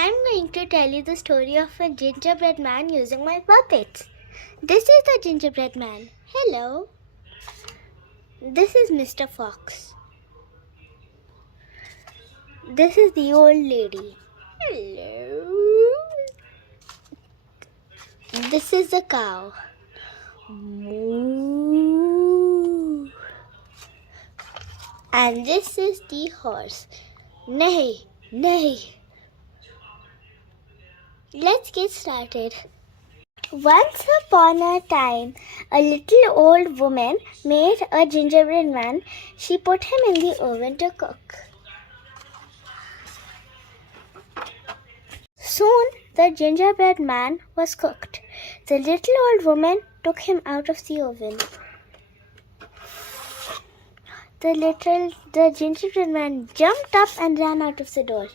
I'm going to tell you the story of a gingerbread man using my puppets. This is the gingerbread man. Hello. This is Mr. Fox. This is the old lady. Hello. This is the cow. Moo. And this is the horse. Neigh, neigh. Let's get started. Once upon a time, a little old woman made a gingerbread man. She put him in the oven to cook. Soon the gingerbread man was cooked. The little old woman took him out of the oven. The gingerbread man jumped up and ran out of the door.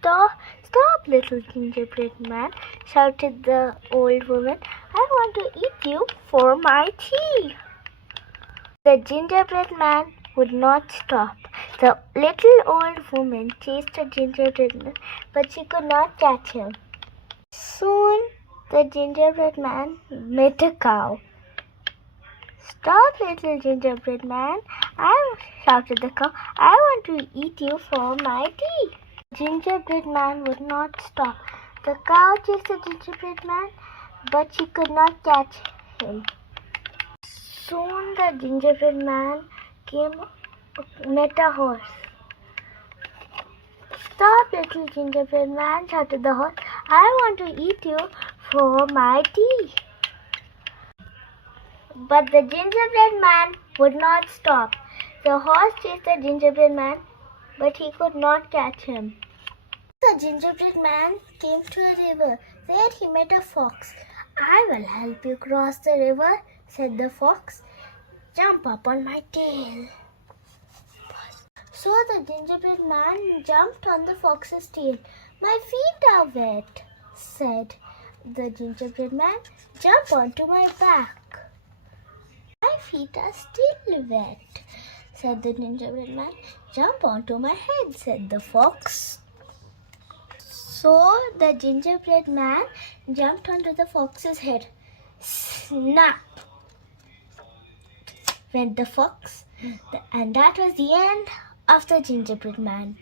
Stop, little gingerbread man, shouted the old woman. I want to eat you for my tea. The gingerbread man would not stop. The little old woman chased the gingerbread man, but she could not catch him. Soon the gingerbread man met a cow. Stop, little gingerbread man, shouted the cow. I want to eat you for my tea. Gingerbread man would not stop. The cow chased the gingerbread man, but she could not catch him. Soon the gingerbread man met a horse. Stop, little gingerbread man, shouted the horse. I want to eat you for my tea. But the gingerbread man would not stop. The horse chased the gingerbread man, but he could not catch him. The gingerbread man came to a river. There he met a fox. I will help you cross the river, said the fox. Jump up on my tail. So the gingerbread man jumped on the fox's tail. My feet are wet, said the gingerbread man. Jump onto my back. My feet are still wet, said the gingerbread man. Jump onto my head, said the fox. So the gingerbread man jumped onto the fox's head. Snap went the fox, and that was the end of the gingerbread man.